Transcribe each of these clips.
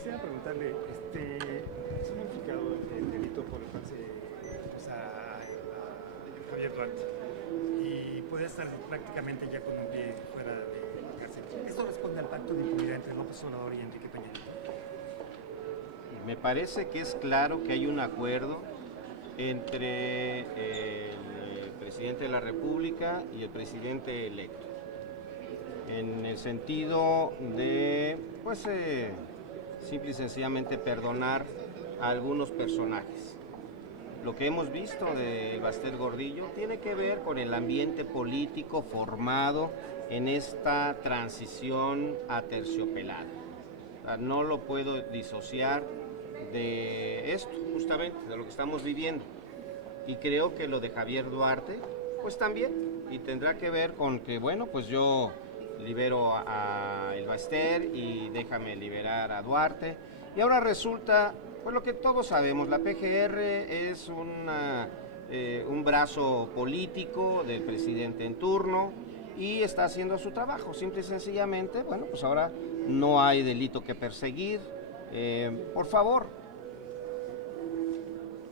quisiera preguntarle, ¿el significado del delito por el cual se acusa a Javier Duarte? Y puede estar prácticamente ya con un pie fuera de la cárcel. ¿Esto responde al pacto de impunidad entre López Obrador y Enrique Peña Nieto? Me parece que es claro que hay un acuerdo entre el presidente de la República y el presidente electo, en el sentido de, pues, simple y sencillamente perdonar a algunos personajes. Lo que hemos visto del Baster Gordillo tiene que ver con el ambiente político formado en esta transición aterciopelada. O sea, no lo puedo disociar de esto, justamente, de lo que estamos viviendo. Y creo que lo de Javier Duarte, pues también, y tendrá que ver con que, bueno, pues yo libero a el Baster y déjame liberar a Duarte. Y ahora resulta, pues lo que todos sabemos, la PGR es un brazo político del presidente en turno y está haciendo su trabajo. Simple y sencillamente, bueno, pues ahora no hay delito que perseguir. Por favor,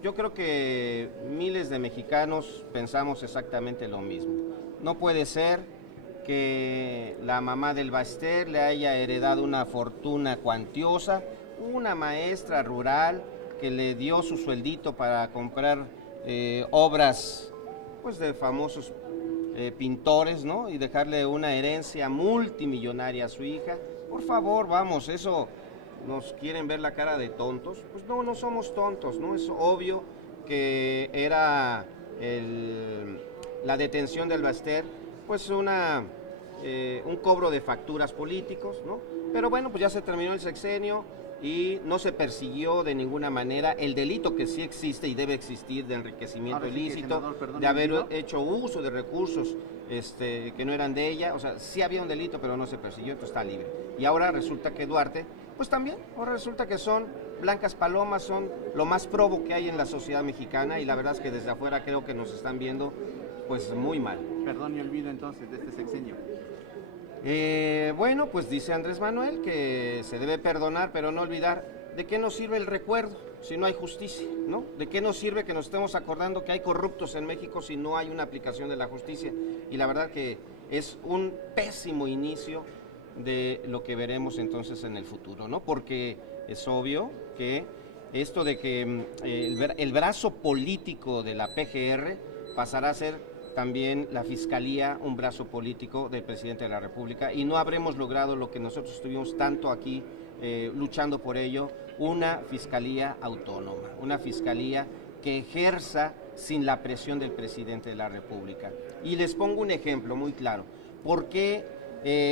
yo creo que miles de mexicanos pensamos exactamente lo mismo. No puede ser que la mamá del Baster le haya heredado una fortuna cuantiosa, una maestra rural que le dio su sueldito para comprar obras, pues, de famosos pintores, ¿no? Y dejarle una herencia multimillonaria a su hija. Por favor, vamos, eso nos quieren ver la cara de tontos. Pues no, no somos tontos, ¿no? Es obvio que era la detención del Baster, pues un cobro de facturas políticos, ¿no? Pero bueno, pues ya se terminó el sexenio y no se persiguió de ninguna manera el delito que sí existe y debe existir de enriquecimiento ilícito, de haber hecho uso de recursos que no eran de ella. O sea, sí había un delito, pero no se persiguió, entonces está libre. Y ahora resulta que Duarte, pues también, ahora resulta que son blancas palomas, son lo más probo que hay en la sociedad mexicana, y la verdad es que desde afuera creo que nos están viendo pues muy mal. Perdón y olvido entonces de este sexenio. Bueno, pues dice Andrés Manuel que se debe perdonar, pero no olvidar. ¿De qué nos sirve el recuerdo si no hay justicia, ¿no? ¿De qué nos sirve que nos estemos acordando que hay corruptos en México si no hay una aplicación de la justicia? Y la verdad que es un pésimo inicio de lo que veremos entonces en el futuro, ¿no? Porque es obvio que esto de que el brazo político de la PGR pasará a ser también la Fiscalía, un brazo político del presidente de la República, y no habremos logrado lo que nosotros estuvimos tanto aquí luchando por ello, una Fiscalía autónoma, una Fiscalía que ejerza sin la presión del presidente de la República. Y les pongo un ejemplo muy claro. ¿Por qué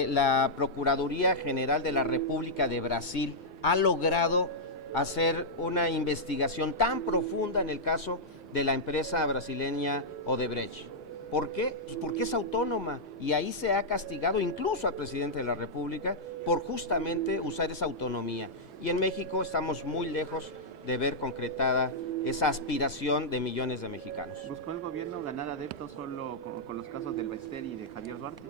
la Procuraduría General de la República de Brasil ha logrado hacer una investigación tan profunda en el caso de la empresa brasileña Odebrecht? ¿Por qué? Pues porque es autónoma, y ahí se ha castigado incluso al presidente de la República por justamente usar esa autonomía. Y en México estamos muy lejos de ver concretada esa aspiración de millones de mexicanos. ¿Buscó el gobierno ganar adeptos solo con los casos del Baster y de Javier Duarte?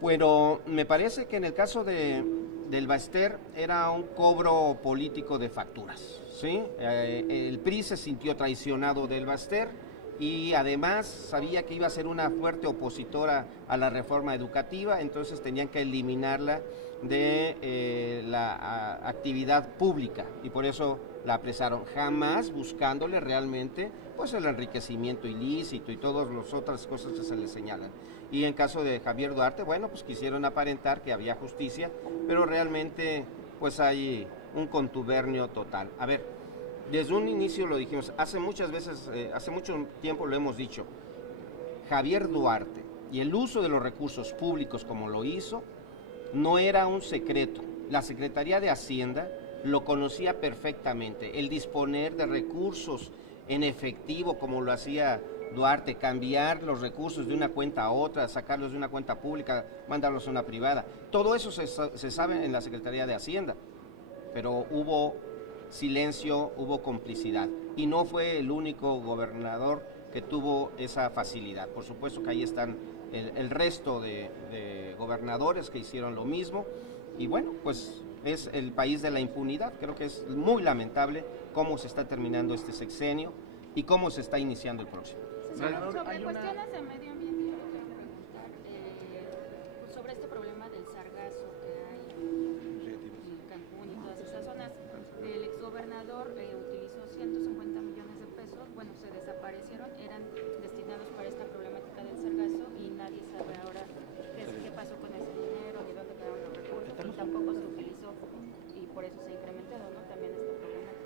Bueno, me parece que en el caso del Baster era un cobro político de facturas, ¿sí? El PRI se sintió traicionado del Baster y además sabía que iba a ser una fuerte opositora a la reforma educativa, entonces tenían que eliminarla de la actividad pública, y por eso la apresaron, jamás buscándole realmente pues el enriquecimiento ilícito y todas las otras cosas que se le señalan. Y en caso de Javier Duarte, bueno, pues quisieron aparentar que había justicia, pero realmente pues hay un contubernio total. A ver, desde un inicio lo dijimos, hace mucho tiempo lo hemos dicho, Javier Duarte y el uso de los recursos públicos como lo hizo, no era un secreto. La Secretaría de Hacienda lo conocía perfectamente, el disponer de recursos en efectivo como lo hacía Duarte, cambiar los recursos de una cuenta a otra, sacarlos de una cuenta pública, mandarlos a una privada. Todo eso se sabe en la Secretaría de Hacienda, pero hubo silencio, hubo complicidad, y no fue el único gobernador que tuvo esa facilidad. Por supuesto que ahí están el resto de gobernadores que hicieron lo mismo, y bueno, pues es el país de la impunidad. Creo que es muy lamentable cómo se está terminando este sexenio y cómo se está iniciando el próximo. Senador, sobre cuestiones de medio ambiente, yo quería preguntar sobre este problema del sargazo que hay en Cancún y todas esas zonas. El exgobernador utilizó 150 millones de pesos, bueno, se desaparecieron, eran destinados para esta problemática del sargazo y nadie sabe ahora qué pasó con ese dinero, ni dónde quedaron los recursos, y tampoco se utilizó y por eso se ha incrementado, ¿no? También esta problemática.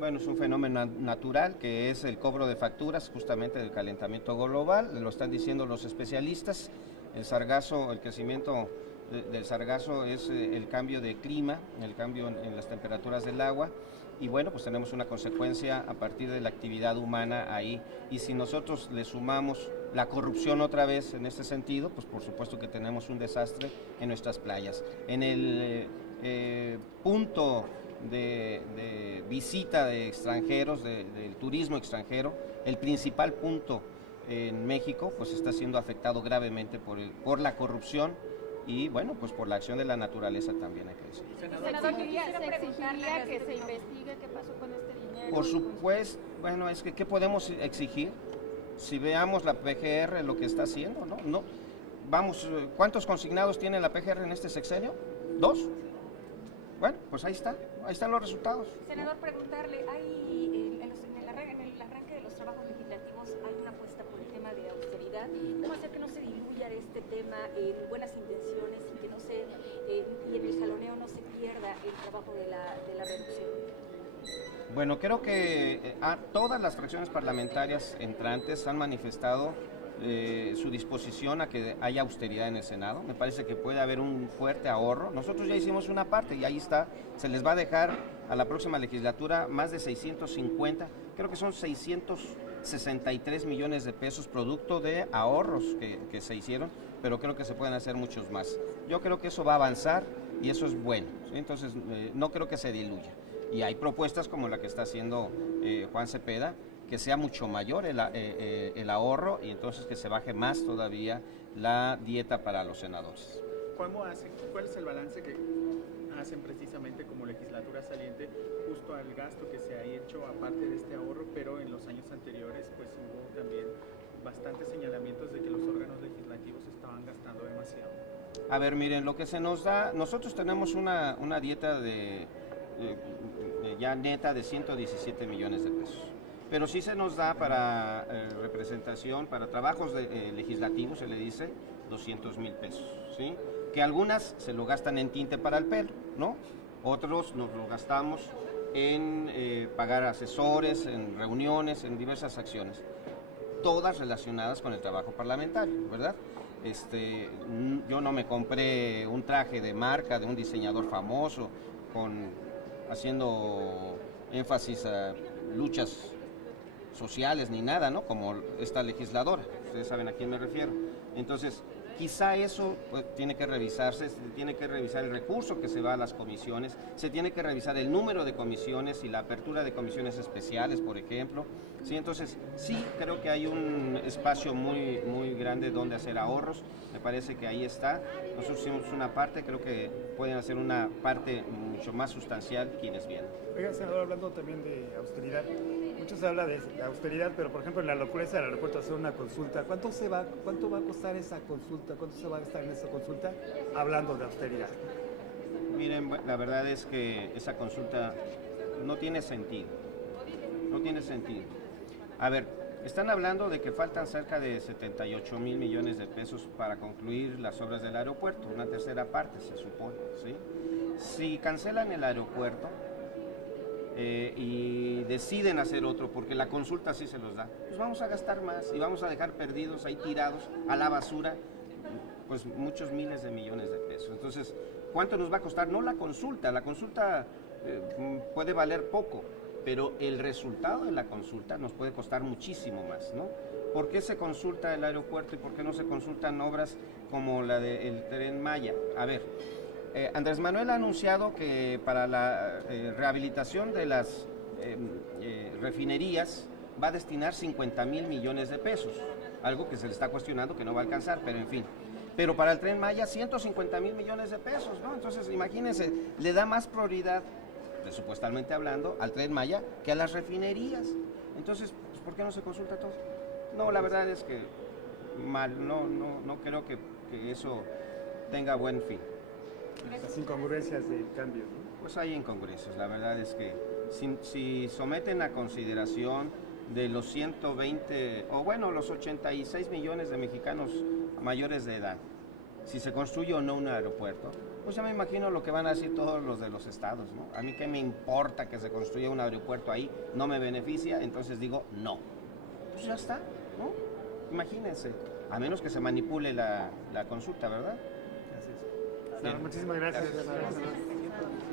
Bueno, es un fenómeno natural que es el cobro de facturas justamente del calentamiento global, lo están diciendo los especialistas. El sargazo, el crecimiento del sargazo es el cambio de clima, el cambio en las temperaturas del agua, y bueno, pues tenemos una consecuencia a partir de la actividad humana ahí, y si nosotros le sumamos la corrupción otra vez en este sentido, pues por supuesto que tenemos un desastre en nuestras playas. En el punto de visita de extranjeros, del turismo extranjero, el principal punto en México pues está siendo afectado gravemente por la corrupción y bueno, pues por la acción de la naturaleza también, hay que decir. Senador, ¿se exigiría que se investigue qué pasó con este dinero? Por supuesto, bueno, es que ¿qué podemos exigir? Si veamos la PGR lo que está haciendo, ¿no? No, vamos, ¿cuántos consignados tiene la PGR en este sexenio? ¿2? Bueno, pues ahí están los resultados. Senador, preguntarle, ¿hay en el arranque de los trabajos legislativos hay una apuesta por el tema de austeridad? ¿Cómo hacer que no se diluya este tema en buenas intenciones y que no se y en el jaloneo no se pierda el trabajo de la reducción? Bueno, creo que todas las fracciones parlamentarias entrantes han manifestado su disposición a que haya austeridad en el Senado. Me parece que puede haber un fuerte ahorro. Nosotros ya hicimos una parte y ahí está. Se les va a dejar a la próxima legislatura más de 650, creo que son 663 millones de pesos producto de ahorros que se hicieron, pero creo que se pueden hacer muchos más. Yo creo que eso va a avanzar y eso es bueno, ¿sí? Entonces no creo que se diluya. Y hay propuestas como la que está haciendo Juan Cepeda, que sea mucho mayor el ahorro y entonces que se baje más todavía la dieta para los senadores. ¿Cuál es el balance que hacen precisamente como legislatura saliente justo al gasto que se ha hecho aparte de este ahorro, pero en los años anteriores pues hubo también bastantes señalamientos de que los órganos legislativos estaban gastando demasiado? A ver, miren, lo que se nos da, nosotros tenemos una dieta ya neta de 117 millones de pesos. Pero sí se nos da para representación, para trabajos legislativos, se le dice 200,000 pesos, ¿sí? Que algunas se lo gastan en tinte para el pelo, ¿no? Otros nos lo gastamos en pagar asesores, en reuniones, en diversas acciones, todas relacionadas con el trabajo parlamentario, ¿verdad? Yo no me compré un traje de marca de un diseñador famoso haciendo énfasis a luchas sociales ni nada, ¿no? Como esta legisladora, ustedes saben a quién me refiero. Entonces, quizá eso pues, tiene que revisarse, se tiene que revisar el recurso que se va a las comisiones, se tiene que revisar el número de comisiones y la apertura de comisiones especiales, por ejemplo. Sí, entonces, sí, creo que hay un espacio muy, muy grande donde hacer ahorros, me parece que ahí está. Nosotros hicimos una parte, creo que pueden hacer una parte mucho más sustancial quienes vienen. Oiga, senador, hablando también de austeridad, mucho se habla de austeridad, pero por ejemplo en la locureza del aeropuerto hacer una consulta, ¿cuánto va a costar esa consulta? ¿Cuánto se va a gastar en esa consulta hablando de austeridad? Miren, la verdad es que esa consulta no tiene sentido, no tiene sentido. A ver, están hablando de que faltan cerca de 78,000 millones de pesos para concluir las obras del aeropuerto, una tercera parte se supone, ¿sí? Si cancelan el aeropuerto y deciden hacer otro, porque la consulta sí se los da, pues vamos a gastar más y vamos a dejar perdidos ahí tirados a la basura, pues muchos miles de millones de pesos. Entonces, ¿cuánto nos va a costar? No la consulta puede valer poco, pero el resultado de la consulta nos puede costar muchísimo más, ¿no? ¿Por qué se consulta el aeropuerto y por qué no se consultan obras como la del Tren Maya? A ver, Andrés Manuel ha anunciado que para la rehabilitación de las refinerías va a destinar 50,000 millones de pesos, algo que se le está cuestionando que no va a alcanzar, pero en fin. pero para el Tren Maya 150,000 millones de pesos, ¿no? Entonces, imagínense, le da más prioridad, presupuestalmente hablando, al Tren Maya que a las refinerías. Entonces, pues, ¿por qué no se consulta todo? No, la verdad es que mal, no creo que eso tenga buen fin. Las incongruencias del cambio, ¿no? Pues hay incongruencias, la verdad es que si someten a consideración de los 120, o bueno, los 86 millones de mexicanos mayores de edad, si se construye o no un aeropuerto, pues ya me imagino lo que van a decir todos los de los estados, ¿no? A mí qué me importa que se construya un aeropuerto ahí, no me beneficia, entonces digo no. Pues ya está, ¿no? Imagínense, a menos que se manipule la consulta, ¿verdad? Así es. Bien. Muchísimas gracias. Gracias.